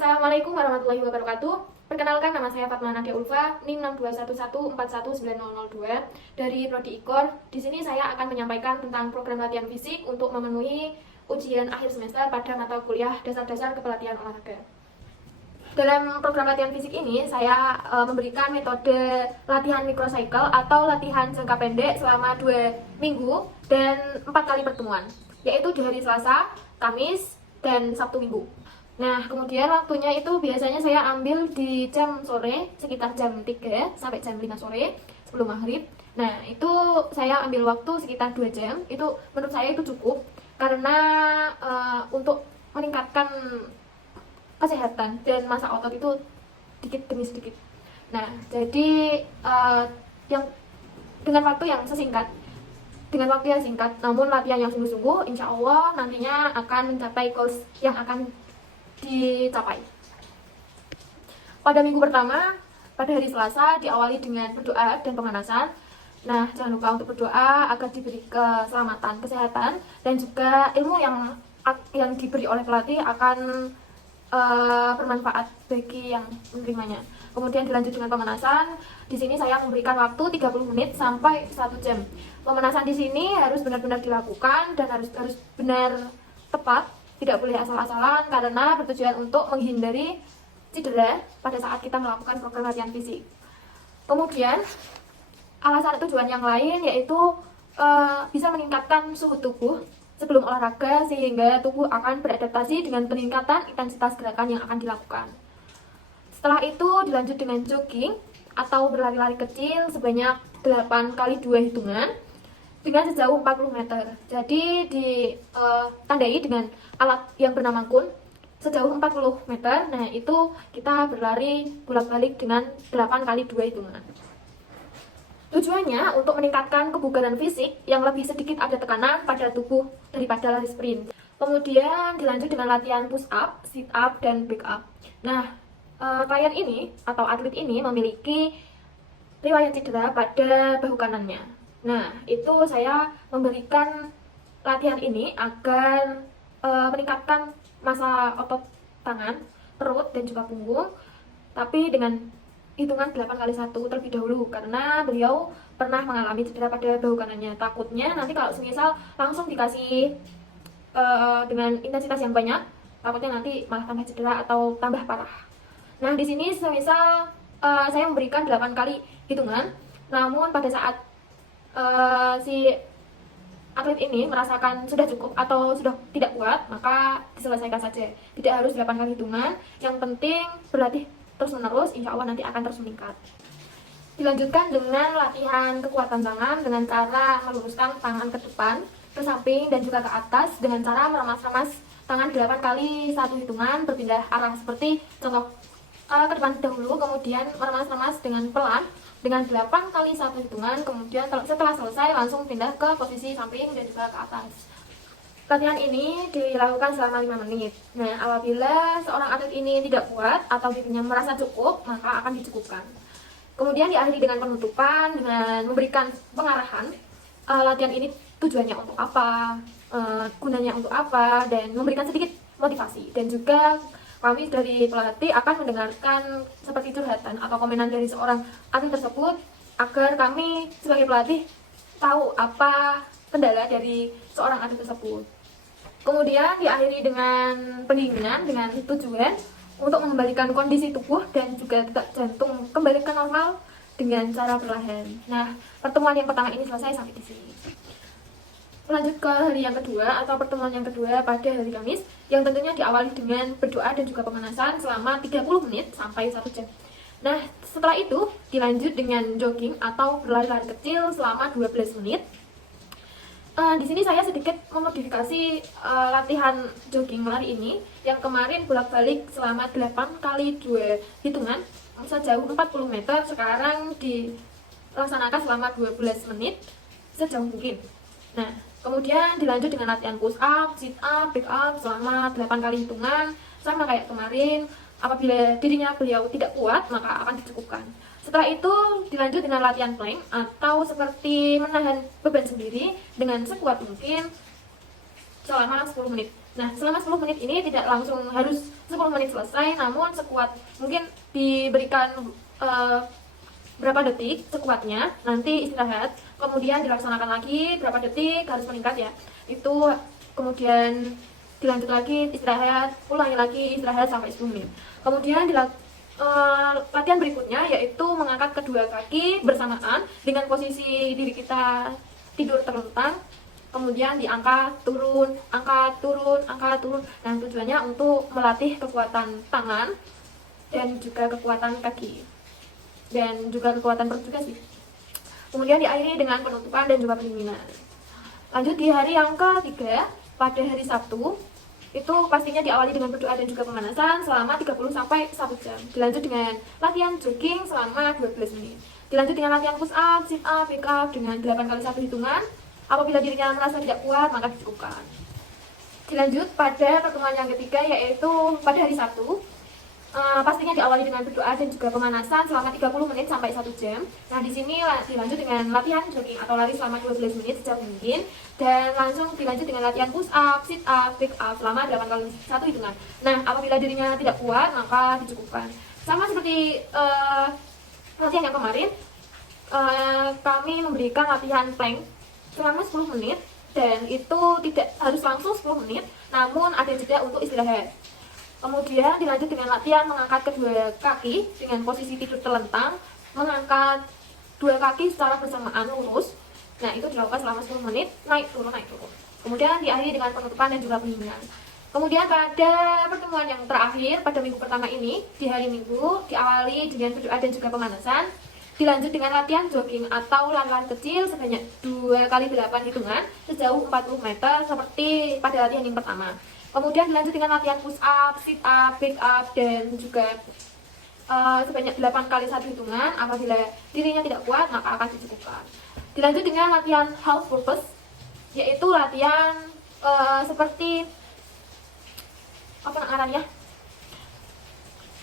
Assalamualaikum warahmatullahi wabarakatuh. Perkenalkan, nama saya Fatma Nadia Ulfa, NIM 621141902 dari Prodi IKOR. Di sini saya akan menyampaikan tentang program latihan fisik untuk memenuhi ujian akhir semester pada mata kuliah dasar-dasar kepelatihan olahraga. Dalam program latihan fisik ini, saya memberikan metode latihan microcycle atau latihan jangka pendek selama 2 minggu dan 4 kali pertemuan, yaitu di hari Selasa, Kamis, dan Sabtu Minggu. Nah, kemudian waktunya itu biasanya saya ambil di jam sore, sekitar jam 3 sampai jam 5 sore sebelum maghrib. Nah, itu saya ambil waktu sekitar 2 jam. Itu menurut saya itu cukup karena untuk meningkatkan kesehatan dan massa otot itu sedikit demi sedikit. Nah, jadi yang dengan waktu yang singkat, namun latihan yang sungguh-sungguh, insya Allah nantinya akan mencapai goals yang akan dicapai. Pada minggu pertama, pada hari Selasa, diawali dengan berdoa dan pemanasan. Nah, jangan lupa untuk berdoa agar diberi keselamatan, kesehatan, dan juga ilmu yang diberi oleh pelatih akan bermanfaat bagi yang menerimanya. Kemudian dilanjut dengan pemanasan. Di sini saya memberikan waktu 30 menit sampai 1 jam. Pemanasan di sini harus benar-benar dilakukan dan harus benar tepat, tidak boleh asal-asalan karena bertujuan untuk menghindari cedera pada saat kita melakukan program latihan fisik. Kemudian alasan tujuan yang lain yaitu bisa meningkatkan suhu tubuh sebelum olahraga sehingga tubuh akan beradaptasi dengan peningkatan intensitas gerakan yang akan dilakukan. Setelah itu dilanjut dengan jogging atau berlari-lari kecil sebanyak 8 kali 2 hitungan dengan sejauh 40 meter. Jadi ditandai dengan alat yang bernama kun sejauh 40 meter. Nah, itu kita berlari bolak-balik dengan 8 kali 2 hitungan. Tujuannya untuk meningkatkan kebugaran fisik yang lebih sedikit ada tekanan pada tubuh daripada lari sprint. Kemudian dilanjut dengan latihan push up, sit up, dan back up. Nah, klien ini atau atlet ini memiliki riwayat cedera pada bahu kanannya. Nah, itu saya memberikan latihan ini agar meningkatkan massa otot tangan, perut, dan juga punggung, tapi dengan hitungan 8 kali 1 terlebih dahulu karena beliau pernah mengalami cedera pada bahu kanannya. Takutnya nanti kalau semisal langsung dikasih dengan intensitas yang banyak, takutnya nanti malah tambah cedera atau tambah parah. Nah, di sini semisal saya memberikan 8 kali hitungan, namun pada saat si atlet ini merasakan sudah cukup atau sudah tidak kuat, maka diselesaikan saja. Tidak harus 8 kali hitungan, yang penting berlatih terus menerus, insya Allah nanti akan terus meningkat. Dilanjutkan dengan latihan kekuatan tangan dengan cara meluruskan tangan ke depan, ke samping, dan juga ke atas dengan cara meremas-remas tangan 8 kali 1 hitungan berpindah arah seperti contoh ke depan dahulu, kemudian meremas-remas dengan pelan dengan 8 kali 1 hitungan, kemudian setelah selesai langsung pindah ke posisi samping dan juga ke atas. Latihan ini dilakukan selama 5 menit. Nah, apabila seorang atlet ini tidak kuat atau dirinya merasa cukup, maka akan dicukupkan. Kemudian diakhiri dengan penutupan dengan memberikan pengarahan latihan ini tujuannya untuk apa, gunanya untuk apa, dan memberikan sedikit motivasi. Dan juga kami dari pelatih akan mendengarkan seperti curhatan atau komenan dari seorang atlet tersebut agar kami sebagai pelatih tahu apa kendala dari seorang atlet tersebut. Kemudian diakhiri dengan pendinginan dengan tujuan untuk mengembalikan kondisi tubuh dan juga detak jantung kembali ke normal dengan cara perlahan. Nah, pertemuan yang pertama ini selesai sampai di sini. Lanjut ke hari yang kedua atau pertemuan yang kedua pada hari Kamis yang tentunya diawali dengan berdoa dan juga pemanasan selama 30 menit sampai 1 jam. Nah, setelah itu dilanjut dengan jogging atau berlari-lari kecil selama 12 menit. Di sini saya sedikit memodifikasi latihan jogging lari ini yang kemarin bolak-balik selama 8 kali 2 hitungan sejauh 40 meter, sekarang dilaksanakan selama 12 menit sejauh mungkin. Nah, kemudian dilanjut dengan latihan push up, sit up, back up selama 8 kali hitungan, sama kayak kemarin. Apabila dirinya beliau tidak kuat, maka akan dicukupkan. Setelah itu dilanjut dengan latihan plank atau seperti menahan beban sendiri dengan sekuat mungkin selama 10 menit. Nah, selama 10 menit ini tidak langsung harus 10 menit selesai, namun sekuat mungkin diberikan berapa detik sekuatnya, nanti istirahat, kemudian dilaksanakan lagi berapa detik, harus meningkat ya. Itu kemudian dilanjut lagi, istirahat, ulangi lagi, istirahat sampai 10 menit. Kemudian latihan berikutnya yaitu mengangkat kedua kaki bersamaan dengan posisi diri kita tidur terlentang, kemudian diangkat turun, angkat turun, angkat turun. Nah, tujuannya untuk melatih kekuatan tangan dan juga kekuatan kaki dan juga kekuatan perut juga sih. Kemudian diakhiri dengan penutupan dan juga pendinginan. Lanjut di hari yang ketiga, pada hari Sabtu, itu pastinya diawali dengan berdoa dan juga pemanasan selama 30 sampai 1 jam. Dilanjut dengan latihan jogging selama 12 menit. Dilanjut dengan latihan push up, sit up, pick up dengan 8 kali 1 hitungan. Apabila dirinya merasa tidak kuat, maka dicukupkan. Dilanjut pada pertemuan yang ketiga, yaitu pada hari Sabtu. Pastinya diawali dengan berdoa dan juga pemanasan selama 30 menit sampai 1 jam. Nah, di sini dilanjut dengan latihan jogging atau lari selama 12 menit sejauh mungkin, dan langsung dilanjut dengan latihan push up, sit up, pick up selama 8 kali 1 hitungan. Nah, apabila dirinya tidak kuat, maka dicukupkan. Sama seperti latihan yang kemarin, kami memberikan latihan plank selama 10 menit, dan itu tidak harus langsung 10 menit, namun ada jeda untuk istirahat. Kemudian dilanjut dengan latihan mengangkat kedua kaki dengan posisi tidur terlentang, mengangkat dua kaki secara bersamaan lurus. Nah, itu dilakukan selama 10 menit, naik turun, naik turun. Kemudian diakhiri dengan penutupan dan juga pendinginan. Kemudian pada pertemuan yang terakhir, pada minggu pertama ini, di hari Minggu, diawali dengan berdoa dan juga pemanasan. Dilanjut dengan latihan jogging atau lari-lari kecil sebanyak 2 kali 8 hitungan sejauh 40 meter seperti pada latihan yang pertama. Kemudian dilanjut dengan latihan push up, sit up, pick up, dan juga sebanyak 8 kali 1 hitungan. Apabila dirinya tidak kuat, maka akan dicukupkan. Dilanjut dengan latihan half purpose, yaitu latihan seperti apa namanya.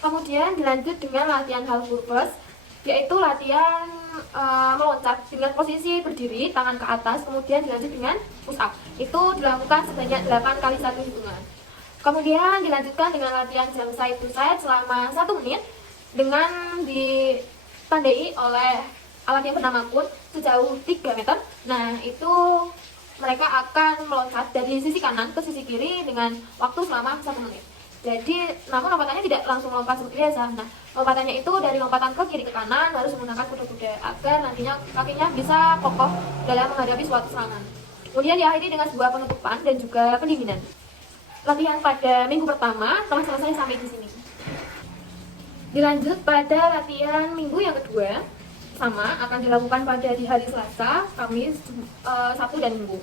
Kemudian dilanjut dengan latihan half purpose, yaitu latihan meloncat dengan posisi berdiri, tangan ke atas, kemudian dilanjut dengan push up. Itu dilakukan sebanyak 8 kali 1 hitungan. Kemudian dilanjutkan dengan latihan jump side to side selama 1 menit dengan ditandai oleh alat yang bernama kun sejauh 3 meter. Nah, itu mereka akan meloncat dari sisi kanan ke sisi kiri dengan waktu selama 1 menit. Jadi, namun lompatannya tidak langsung lompat seperti biasa. Nah, lompatannya itu dari lompatan ke kiri ke kanan harus menggunakan kuda-kuda agar nantinya kakinya bisa kokoh dalam menghadapi suatu serangan. Kemudian diakhiri dengan sebuah penutupan dan juga pendinginan. Latihan pada minggu pertama telah selesai sampai di sini. Dilanjut pada latihan minggu yang kedua, sama akan dilakukan pada di hari Selasa, Kamis, Sabtu dan Minggu.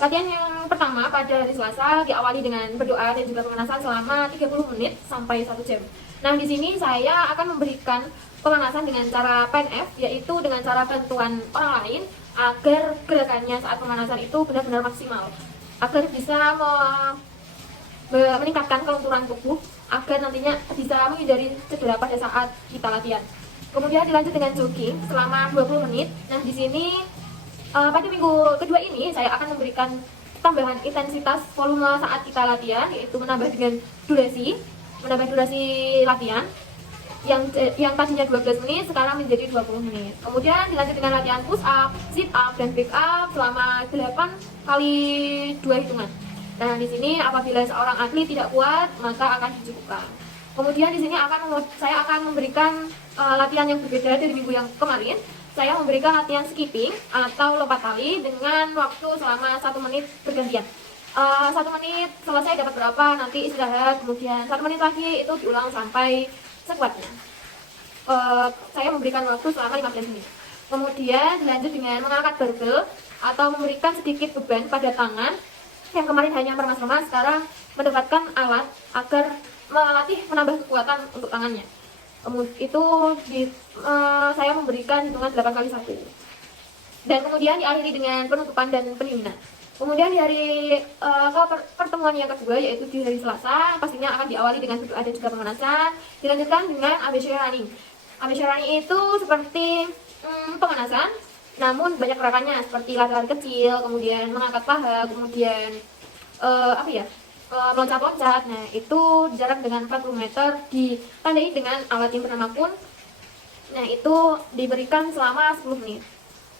Latihan yang pertama pada hari Selasa diawali dengan berdoa dan juga pemanasan selama 30 menit sampai 1 jam. Nah, di sini saya akan memberikan pemanasan dengan cara PNF, yaitu dengan cara bantuan orang lain agar gerakannya saat pemanasan itu benar-benar maksimal, agar bisa meningkatkan kelenturan tubuh, agar nantinya bisa menghindari cedera pada saat kita latihan. Kemudian dilanjut dengan jogging selama 20 menit. Nah, di sini pada minggu kedua ini saya akan memberikan tambahan intensitas volume saat kita latihan, yaitu menambah durasi latihan yang tadinya 12 menit sekarang menjadi 20 menit. Kemudian dilanjut dengan latihan push up, sit up, dan pick up selama 8 kali 2 hitungan. Nah, di sini apabila seorang atlet tidak kuat, maka akan dicukupkan. Kemudian di sini saya akan memberikan latihan yang berbeda dari minggu yang kemarin. Saya memberikan latihan skipping atau lompat tali dengan waktu selama 1 menit bergantian. 1 menit selesai dapat berapa, nanti istirahat, kemudian 1 menit lagi, itu diulang sampai sekuatnya. Saya memberikan waktu selama 15 menit. Kemudian dilanjut dengan mengangkat barbel atau memberikan sedikit beban pada tangan. Yang kemarin hanya meremas-remas, sekarang mendapatkan alat agar menambah kekuatan untuk tangannya. Saya memberikan hitungan 8 kali 1. Dan kemudian diakhiri dengan penutupan dan pendinginan. Kemudian di hari pertemuan yang kedua, yaitu di hari Selasa, pastinya akan diawali dengan berdoa dan juga pemanasan. Dilanjutkan dengan ABC running. ABC running itu seperti pemanasan, namun banyak gerakannya seperti lari-lari kecil, kemudian mengangkat paha, kemudian meloncat-loncat. Nah, itu jarak dengan 40 meter ditandai dengan alat yang bernama kun. Nah, itu diberikan selama 10 menit.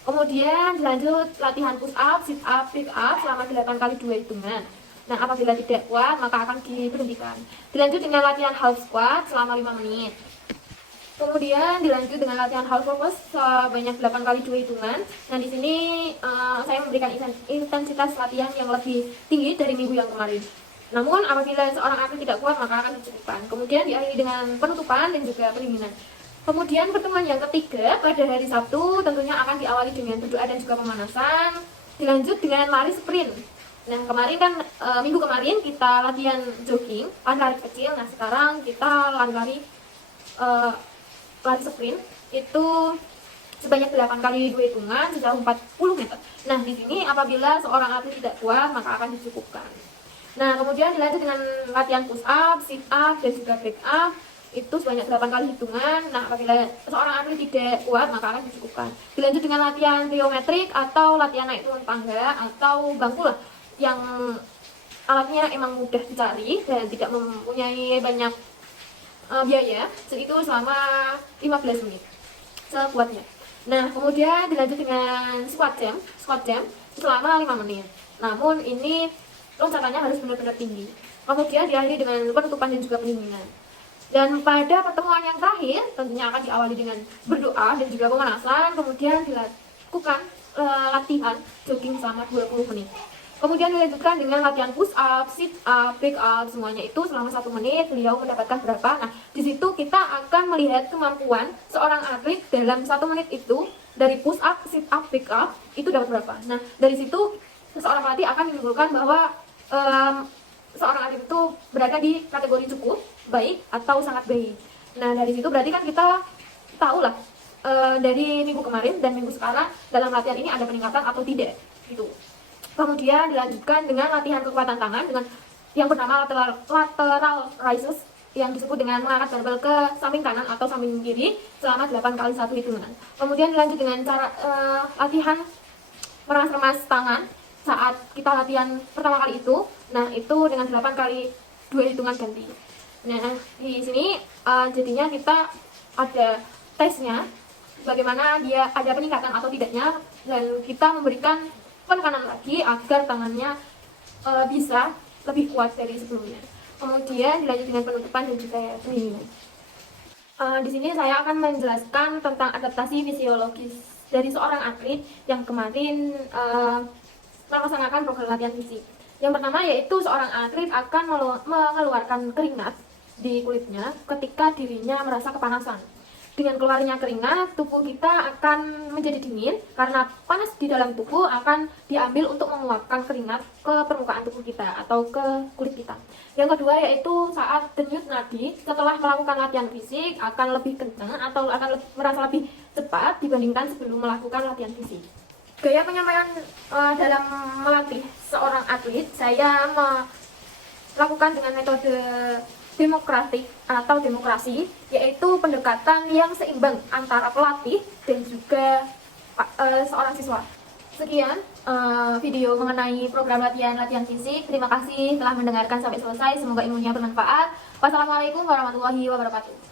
Kemudian dilanjut latihan push up, sit up, pick up selama 8 kali 2 hitungan. Nah, apabila tidak kuat maka akan diberhentikan. Dilanjut dengan latihan half squat selama 5 menit. Kemudian dilanjut dengan latihan half purpose sebanyak 8 kali 2 hitungan. Nah, di sini saya memberikan intensitas latihan yang lebih tinggi dari minggu yang kemarin. Namun apabila seorang atlet tidak kuat maka akan dicukupkan. Kemudian diakhiri dengan penutupan dan juga pendinginan. Kemudian pertemuan yang ketiga pada hari Sabtu tentunya akan diawali dengan berdoa dan juga pemanasan. Dilanjut dengan lari sprint. Nah, kemarin kan minggu kemarin kita latihan jogging, lari kecil. Nah, sekarang kita lari sprint itu sebanyak 8 kali 2 hitungan sejauh 40 meter. Nah, di sini apabila seorang atlet tidak kuat maka akan dicukupkan. Nah, kemudian dilanjut dengan latihan push up, sit up, dan juga back up itu sebanyak 8 kali hitungan. Nah, apabila seorang atlet tidak kuat maka akan dicukupkan. Dilanjut dengan latihan plyometric atau latihan naik turun tangga atau bangku lah, yang alatnya emang mudah dicari dan tidak mempunyai banyak biaya. Itu selama 15 menit sekuatnya. Nah, kemudian dilanjut dengan squat jam selama 5 menit. Namun ini loncatannya harus benar-benar tinggi. Kemudian diakhiri dengan penutupan dan juga pendinginan. Dan pada pertemuan yang terakhir tentunya akan diawali dengan berdoa dan juga pemanasan. Kemudian dilakukan latihan jogging selama 20 menit. Kemudian dilanjutkan dengan latihan push up, sit up, pick up, semuanya itu selama 1 menit. Beliau mendapatkan berapa? Nah, di situ kita akan melihat kemampuan seorang atlet dalam 1 menit itu dari push up, sit up, pick up itu dapat berapa. Nah, dari situ seorang pelatih akan menyimpulkan bahwa seorang atlet itu berada di kategori cukup, baik, atau sangat baik. Nah, dari situ berarti kan kita tahu lah dari minggu kemarin dan minggu sekarang dalam latihan ini ada peningkatan atau tidak gitu. Kemudian dilanjutkan dengan latihan kekuatan tangan dengan yang bernama lateral raises yang disebut dengan mengangkat barbel ke samping kanan atau samping kiri selama 8 kali 1 hitungan. Kemudian dilanjut dengan cara latihan meremas tangan saat kita latihan pertama kali itu. Nah, itu dengan 8 kali 2 hitungan ganti. Nah, di sini jadinya kita ada tesnya bagaimana dia ada peningkatan atau tidaknya, dan kita memberikan penekanan lagi agar tangannya bisa lebih kuat dari sebelumnya. Kemudian dilanjut dengan penutupan dan juga pendinginan. Di sini saya akan menjelaskan tentang adaptasi fisiologis dari seorang atlet yang kemarin melaksanakan program latihan fisik. Yang pertama yaitu seorang atlet akan mengeluarkan keringat di kulitnya ketika dirinya merasa kepanasan. Dengan keluarnya keringat, tubuh kita akan menjadi dingin karena panas di dalam tubuh akan diambil untuk menguapkan keringat ke permukaan tubuh kita atau ke kulit kita. Yang kedua yaitu saat denyut nadi setelah melakukan latihan fisik akan lebih kencang atau akan merasa lebih cepat dibandingkan sebelum melakukan latihan fisik. Gaya penyampaian dalam melatih seorang atlet, saya melakukan dengan metode demokratik atau demokrasi, yaitu pendekatan yang seimbang antara pelatih dan juga seorang siswa. Sekian video mengenai program latihan fisik. Terima kasih telah mendengarkan sampai selesai. Semoga ilmunya bermanfaat. Wassalamualaikum warahmatullahi wabarakatuh.